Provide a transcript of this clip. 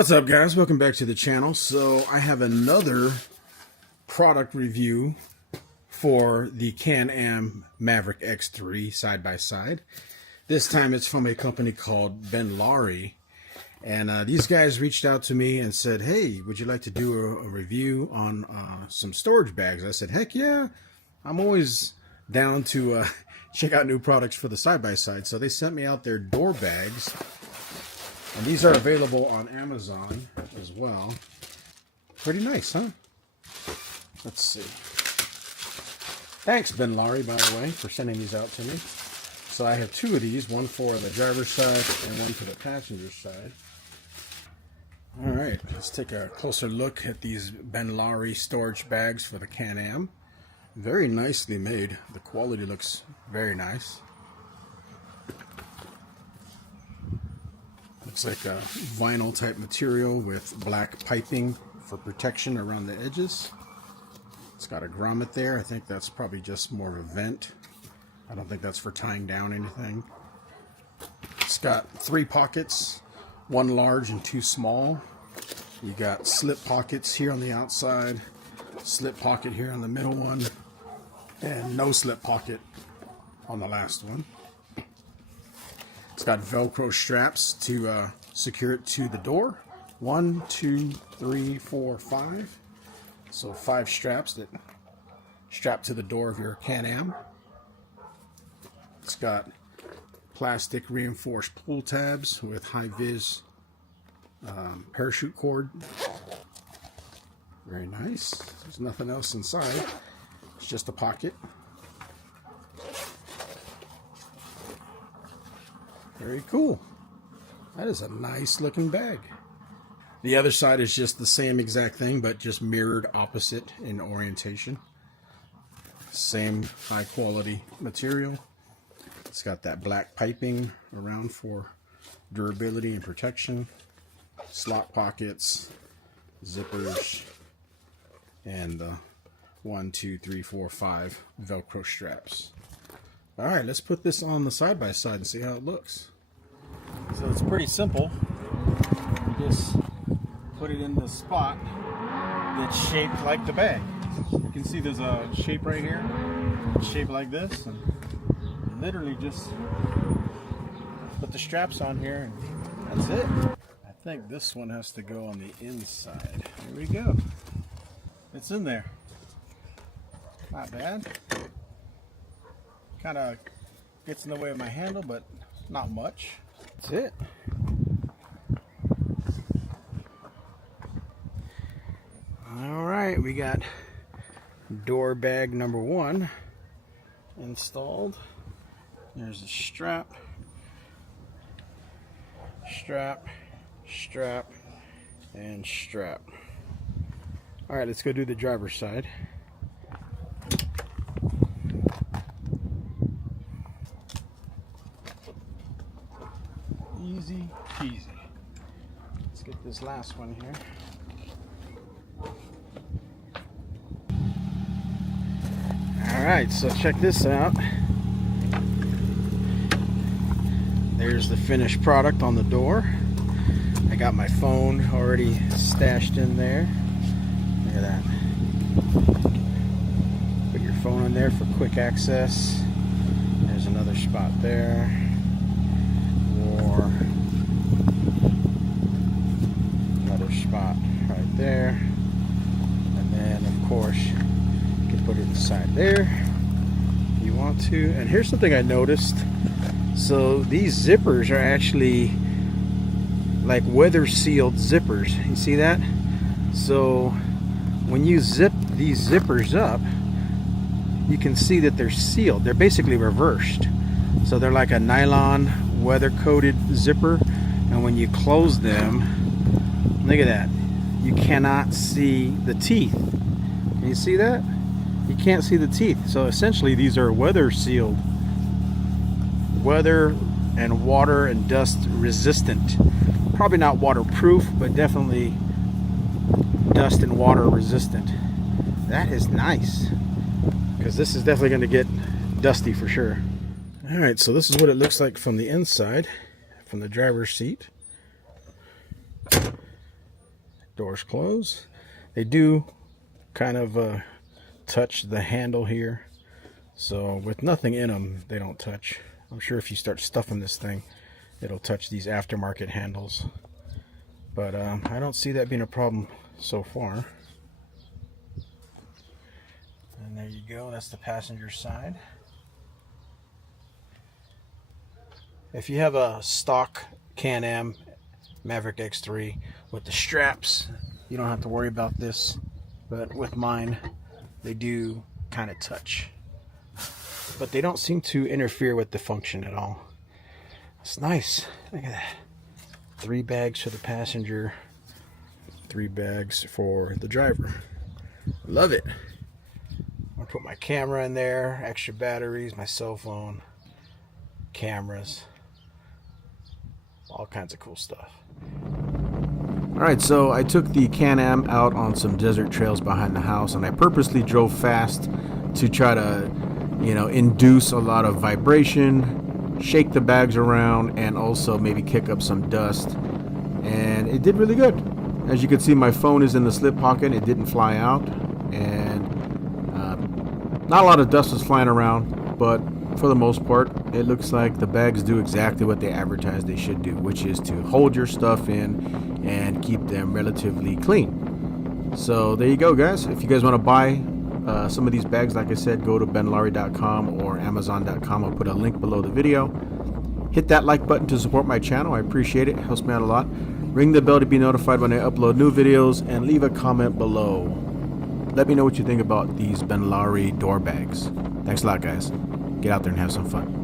What's up, guys? Welcome back to the channel. So I have another product review for the Can-Am Maverick X3 side-by-side. This time it's from a company called Ben Laurie, and these guys reached out to me and said, hey, would you like to do a review on some storage bags? I said, heck yeah, I'm always down to check out new products for the side-by-side. So they sent me out their door bags. And these are available on Amazon as well. Pretty nice, huh? Let's see. Thanks, Ben Laurie, by the way, for sending these out to me. So I have two of these, one for the driver's side and one for the passenger side. All right, let's take a closer look at these Ben Laurie storage bags for the Can-Am. Very nicely made. The quality looks very nice. Looks like a vinyl type material with black piping for protection around the edges. It's got a grommet there. I think that's probably just more of a vent. I don't think that's for tying down anything. It's got 3 pockets, 1 large and 2 small. You got slip pockets here on the outside, slip pocket here on the middle one, and no slip pocket on the last one. It's got Velcro straps to secure it to the door. 1, 2, 3, 4, 5. So 5 straps that strap to the door of your Can-Am. It's got plastic reinforced pull tabs with high-vis parachute cord. Very nice. There's nothing else inside. It's just a pocket. Very cool. That is a nice looking bag. The other side is just the same exact thing, but just mirrored opposite in orientation. Same high quality material. It's got that black piping around for durability and protection. Slot pockets, zippers, and 1, 2, 3, 4, 5 Velcro straps. Alright, let's put this on the side-by-side and see how it looks. So it's pretty simple. You just put it in the spot that's shaped like the bag. You can see there's a shape right here. It's shaped like this. And literally just put the straps on here and that's it. I think this one has to go on the inside. Here we go. It's in there. Not bad. Kind of gets in the way of my handle, but not much. That's it. All right, we got door bag number 1 installed. There's a strap, strap, strap, and strap. All right, let's go do the driver's side. Easy peasy. Let's get this last one here. Alright, so check this out. There's the finished product on the door. I got my phone already stashed in there. Look at that. Put your phone in there for quick access. There's another spot there. Another spot right there, and then of course you can put it inside there if you want to. And here's something I noticed. So these zippers are actually like weather sealed zippers. You see that? So when you zip these zippers up, you can see that they're sealed. They're basically reversed. So they're like a nylon weather coated zipper, and when you close them, look at that, you cannot see the teeth. Can you see that? You can't see the teeth. So essentially these are weather sealed, weather and water and dust resistant. Probably not waterproof, but definitely dust and water resistant. That is nice, because this is definitely going to get dusty for sure. Alright, so this is what it looks like from the inside, from the driver's seat. Doors close. They do kind of touch the handle here. So with nothing in them, they don't touch. I'm sure if you start stuffing this thing, it'll touch these aftermarket handles. But I don't see that being a problem so far. And there you go, that's the passenger side. If you have a stock Can-Am Maverick X3 with the straps, you don't have to worry about this. But with mine, they do kind of touch. But they don't seem to interfere with the function at all. It's nice. Look at that. 3 bags for the passenger, 3 bags for the driver. Love it. I'll put my camera in there, extra batteries, my cell phone, cameras, all kinds of cool stuff. Alright, so I took the Can-Am out on some desert trails behind the house, and I purposely drove fast to try to, you know, induce a lot of vibration, shake the bags around, and also maybe kick up some dust. And it did really good. As you can see, my phone is in the slip pocket. It didn't fly out, and not a lot of dust was flying around, but for the most part, it looks like the bags do exactly what they advertise they should do, which is to hold your stuff in and keep them relatively clean. So there you go, guys. If you guys want to buy some of these bags, like I said, go to benlari.com or amazon.com. I'll put a link below the video. Hit that like button to support my channel. I appreciate it. It helps me out a lot. Ring the bell to be notified when I upload new videos, and leave a comment below. Let me know what you think about these Benlari door bags. Thanks a lot, guys. Get out there and have some fun.